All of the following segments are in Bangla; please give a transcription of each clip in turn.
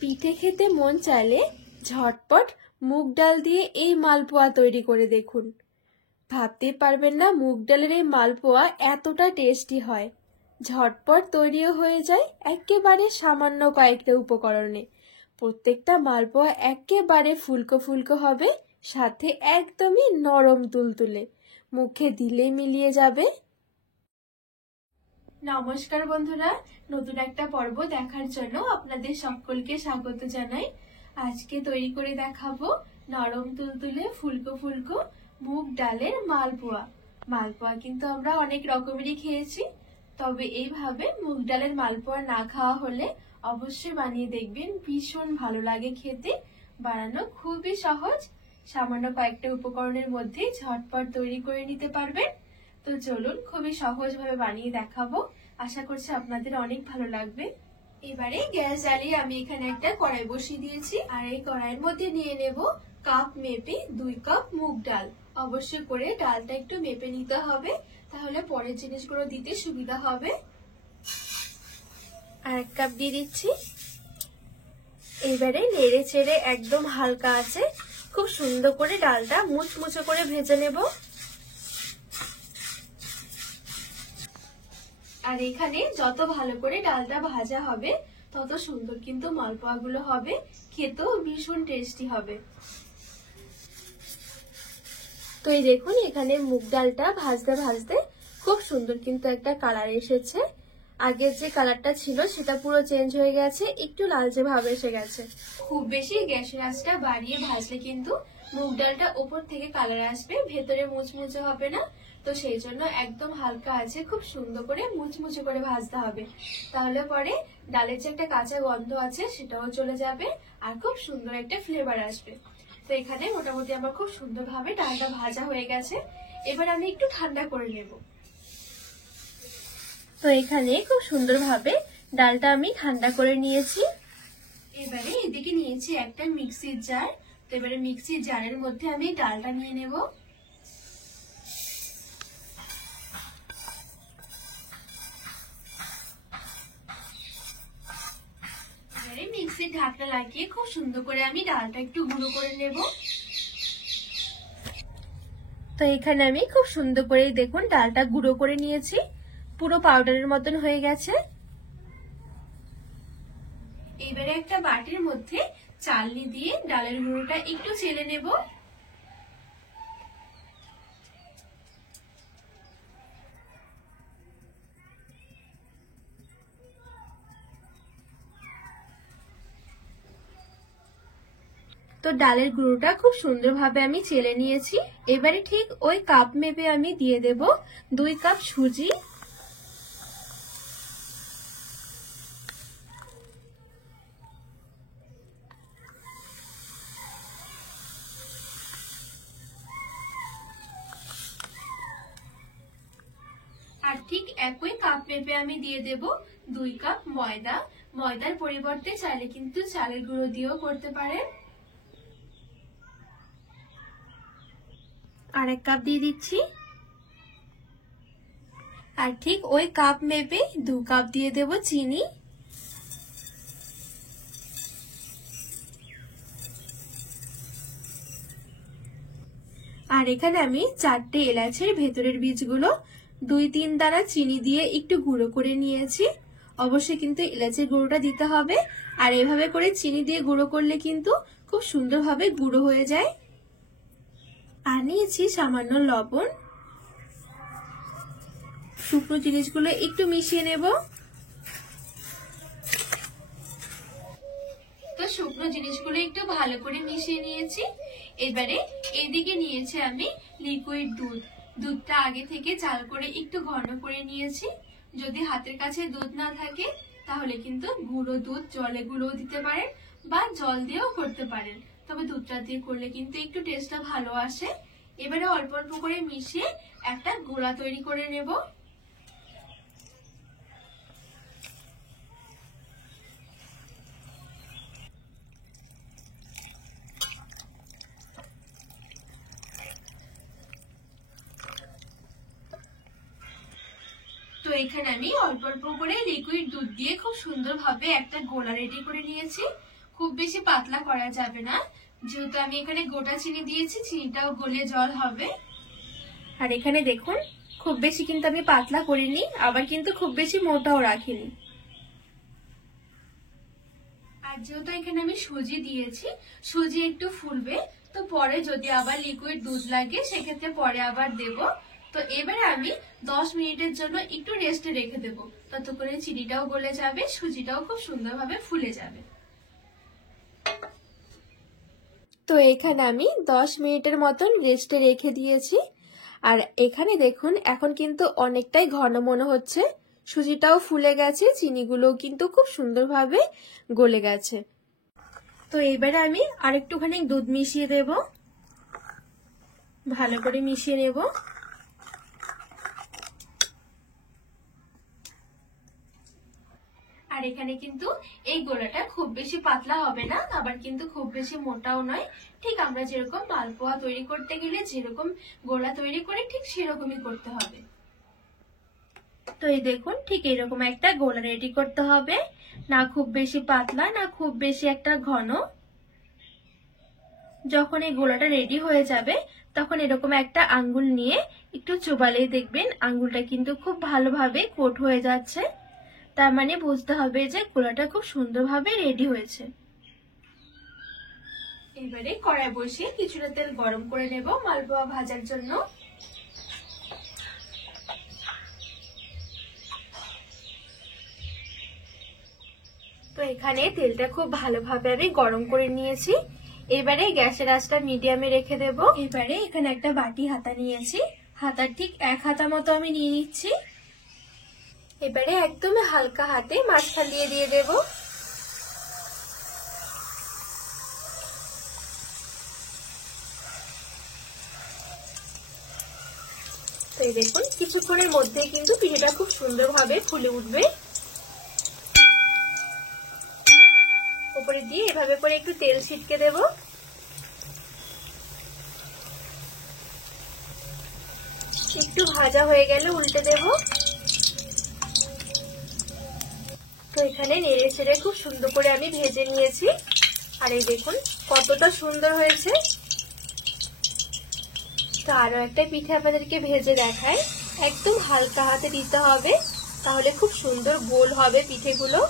পিঠে খেতে মন চাইলে ঝটপট মুগ ডাল দিয়ে এই মালপোয়া তৈরি করে দেখুন। ভাবতেই পারবেন না মুগ ডালের এই মালপোয়া এতটা টেস্টি হয়। ঝটপট তৈরিও হয়ে যায় একেবারে সামান্য কয়েকটা উপকরণে। প্রত্যেকটা মালপোয়া একেবারে ফুলকো ফুলকো হবে, সাথে একদমই নরম তুলতুলে, মুখে দিলেই মিলিয়ে যাবে। নমস্কার বন্ধুরা, নতুন একটা পর্ব দেখার জন্য আপনাদের সকলকে স্বাগত জানাই। আজকে তৈরি করে দেখাবো নরম তুলতুলে ফুলকো ফুলকো মুগ ডালের মালপোয়া। মালপোয়া কিন্তু আমরা অনেক রকমেরই খেয়েছি, তবে এইভাবে মুগ ডালের মালপোয়া না খাওয়া হলে অবশ্যই বানিয়ে দেখবেন, ভীষণ ভালো লাগে খেতে। বানানো খুবই সহজ, সামান্য কয়েকটা উপকরণের মধ্যে ঝটপট তৈরি করে নিতে পারবেন। তো চলুন খুবই সহজভাবে বানিয়ে দেখাবো, আশা করছি আপনাদের অনেক ভালো লাগবে। এবারে গ্যাস জ্বালিয়ে আমি এখানে একটা কড়াই বসিয়ে দিয়েছি, আর এই কড়াইয়ের মধ্যে নিয়ে নেব কাপ মেপে 2 কাপ মুগ ডাল। অবশ্যই করে ডালটা একটু মেপে নিতে হবে, তাহলে পরের জিনিসগুলো দিতে সুবিধা হবে। আর 1 কাপ দিয়ে দিচ্ছি। এবারে নেড়ে চেড়ে একদম হালকা আছে খুব সুন্দর করে ডালটা মুচমুচে করে ভেজে নেব। আর এখানে যত ভালো করে ডালটা ভাজা হবে তত সুন্দর কিন্তু মালপোয়া গুলো হবে, খেতেও ভীষণ টেস্টি হবে। তো এই দেখুন এখানে মুগ ডালটা ভাজতে ভাজতে খুব সুন্দর কিন্তু একটা কালার এসেছে। আগের যে কালারটা ছিল সেটা পুরো চেঞ্জ হয়ে গেছে, একটু লালচে ভাব এসে গেছে। খুব বেশি গ্যাসের আঁচটা বাড়িয়ে ভাজলে কিন্তু মুগ ডালটা উপর থেকে কালার আসবে, ভেতরে মুচমুচে হবে না। তো সেই জন্য একদম হালকা আছে খুব সুন্দর করে মুচমুচে করে ভাজতে হবে, তাহলে পরে ডালের যে একটা কাঁচা গন্ধ আছে সেটাও চলে যাবে, আর খুব সুন্দর একটা ফ্লেভার আসবে। তো এখানে মোটামুটি আমার খুব সুন্দরভাবে ডালটা ভাজা হয়ে গেছে। এবার আমি একটু ঠান্ডা করে নেব। তো এখানে খুব সুন্দরভাবে ডালটা আমি ঠান্ডা করে নিয়েছি। এবারে এদিকে নিয়েছি একটা মিক্সির জার। তো এবারে মিক্সির জারের মধ্যে আমি ডালটা নিয়ে নেব। এবারে মিক্সির ঢাকনা লাগিয়ে খুব সুন্দর করে আমি ডালটা একটু গুঁড়ো করে নেব। তো এখানে আমি খুব সুন্দর করে দেখুন ডালটা গুঁড়ো করে নিয়েছি, পুরো পাউডারের মতন হয়ে গেছে। এবারে একটা বাটির মধ্যে চালনি দিয়ে ডালের গুঁড়োটা একটু চেলে নেব। তো ডালের গুঁড়োটা খুব সুন্দরভাবে আমি চেলে নিয়েছি। এবারে ঠিক ওই কাপ মেপে আমি দিয়ে দেব 2 কাপ সুজি। আর ঠিক একই কাপ মেপে আমি দিয়ে দেব 2 কাপ ময়দা। ময়দার পরিবর্তে চাইলে কিন্তু চালের গুঁড়ো দিয়েও করতে পারেন। আর 1 কাপ দিয়ে দিচ্ছি। আর ঠিক ওই কাপ মেপে 2 কাপ দিয়ে দেব চিনি। আর এখানে আমি 4টে এলাচের ভেতরের বীজগুলো 2-3 দানা চিনি দিয়ে একটু গুঁড়ো করে নিয়েছি। অবশ্যই কিন্তু এলাচের গুঁড়োটা দিতে হবে, আর এভাবে করে চিনি দিয়ে গুঁড়ো করলে কিন্তু খুব সুন্দরভাবে গুঁড়ো হয়ে যায়। আর নিয়েছি সামান্য লবণ। শুকনো জিনিসগুলো একটু মিশিয়ে নেব। তো শুকনো জিনিসগুলো একটু ভালো করে মিশিয়ে নিয়েছি। এবারে এদিকে নিয়েছি আমি লিকুইড দুধ। দুধটা আগে থেকে চাল করে একটু ঘন করে নিয়েছি। যদি হাতের কাছে দুধ না থাকে তাহলে কিন্তু গুঁড়ো দুধ জলে গুঁড়ো দিতে পারেন, বা জল দিয়েও করতে পারেন, তবে দুধটা দিয়ে করলে কিন্তু একটু টেস্টটা ভালো আসে। এবারে অল্প অল্প করে মিশিয়ে একটা গোলা তৈরি করে নেব। তো এখানে আমি অল্প অল্প করে লিকুইড দুধ দিয়ে খুব সুন্দরভাবে একটা গোলা রেডি করে নিয়েছি। খুব বেশি পাতলা করা যাবে না, যেহেতু আমি এখানে গোটা চিনি দিয়েছি, চিনিটাও গলে জল হবে। আর এখানে দেখুন খুব বেশি কিন্তু আমি পাতলা করিনি, আবার কিন্তু খুব বেশি মোটাও রাখিনি। আর যেহেতু এখানে আমি সুজি দিয়েছি, সুজি একটু ফুলবে, তো পরে যদি আবার লিকুইড দুধ লাগে সেক্ষেত্রে পরে আবার দেব। তো এবারে আমি 10 মিনিটের জন্য একটু রেস্টে রেখে দেবো, ততক্ষণে চিনিটাও গলে যাবে, সুজিটাও খুব সুন্দরভাবে ফুলে যাবে। তো এখানে আমি 10 মিনিটের মতন রেস্টে রেখে দিয়েছি। আর এখানে দেখুন এখন কিন্তু অনেকটাই ঘন মনে হচ্ছে, সুজিটাও ফুলে গেছে, চিনিগুলোও কিন্তু খুব সুন্দরভাবে গলে গেছে। তো এবারে আমি আরেকটুখানি দুধ মিশিয়ে দেব, ভালো করে মিশিয়ে নেব। আর এখানে কিন্তু এই গোলাটা খুব বেশি পাতলা হবে না, আবার কিন্তু খুব বেশি মোটাও নয়, ঠিক আমরা যেরকম মালপোয়া তৈরি করতে গেলে যেরকম গোলা তৈরি করি ঠিক সেরকমই করতে হবে। তো এই দেখুন ঠিক এরকম একটা গোলা রেডি করতে হবে, না খুব বেশি পাতলা না খুব বেশি একটা ঘন। যখন এই গোলাটা রেডি হয়ে যাবে তখন এরকম একটা আঙ্গুল নিয়ে একটু চোবালেই দেখবেন আঙ্গুলটা কিন্তু খুব ভালোভাবে কোট হয়ে যাচ্ছে, তার মানে বুঝতে হবে যে গোলাটা খুব সুন্দরভাবে রেডি হয়েছে। এবারে কড়াই বসিয়ে কিছুটা তেল গরম করে নেব মালপোয়া ভাজার জন্য। তো এখানে তেলটা খুব ভালোভাবে আমি গরম করে নিয়েছি। এবারে গ্যাসের আঁচটা মিডিয়ামে রেখে দেব। এবারে এখানে একটা বাটি হাতা নিয়েছি, হাতার ঠিক 1 হাতা মতো আমি নিয়ে নিচ্ছি। এবারে একদম হালকা হাতে মাঝখান দিয়ে দেব। তো এই দেখুন কিছুক্ষণের মধ্যে কিন্তু পিঠেটা খুব সুন্দরভাবে ফুলে উঠবে। উপরে দিয়ে এভাবে করে একটু তেল ছিটকে দেব। একটু ভাজা হয়ে গেলে উল্টে দেব। তো এখানে নেড়ে চেড়ে খুব সুন্দর করে আমি ভেজে নিয়েছি। আর এই দেখুন কতটা সুন্দর হয়েছে। তো আরো একটা পিঠে আপনাদেরকে ভেজে দেখাই, একদম হালকা হাতে দিতে হবে, তাহলে খুব সুন্দর গোল হবে পিঠেগুলো।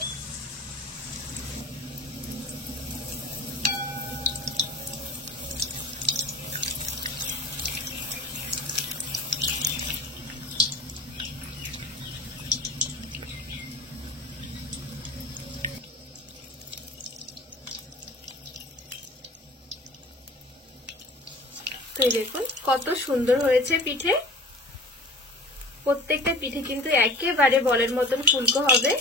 তো দেখুন কত সুন্দর হয়েছে পিঠে। প্রত্যেকটা পিঠে কিন্তু একেবারে বলের মতন ফুলকো হবে।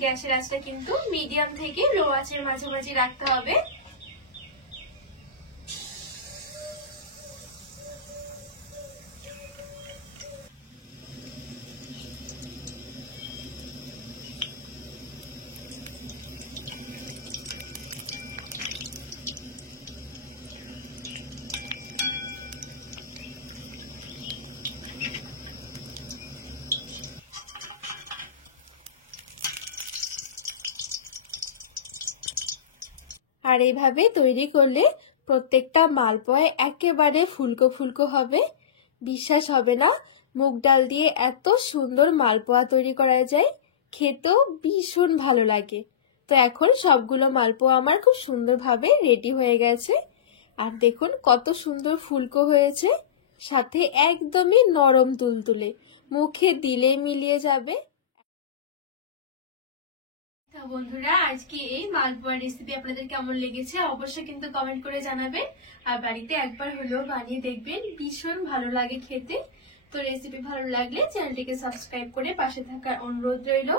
গ্যাসের আঁচটা কিন্তু মিডিয়াম থেকে লো আঁচের মাঝামাঝি রাখতে হবে। আর এইভাবে তৈরি করলে প্রত্যেকটা মালপোয়া একেবারে ফুলকো ফুলকো হবে। বিশ্বাস হবে না মুগ ডাল দিয়ে এত সুন্দর মালপোয়া তৈরি করা যায়, খেতেও ভীষণ ভালো লাগে। তো এখন সবগুলো মালপোয়া আমার খুব সুন্দরভাবে রেডি হয়ে গেছে। আর দেখুন কত সুন্দর ফুলকো হয়েছে, সাথে একদমই নরম তুলতুলে, মুখে দিলেই মিলিয়ে যাবে। বন্ধুরা আজকে এই মালপোয়া রেসিপি আপনাদের কেমন লেগেছে অবশ্যই কিন্তু কমেন্ট করে জানাবেন। আর বাড়িতে একবার হলেও বানিয়ে দেখবেন, ভীষণ ভালো লাগে খেতে। তো রেসিপি ভালো লাগলে চ্যানেলটিকে সাবস্ক্রাইব করে পাশে থাকার অনুরোধ রইল।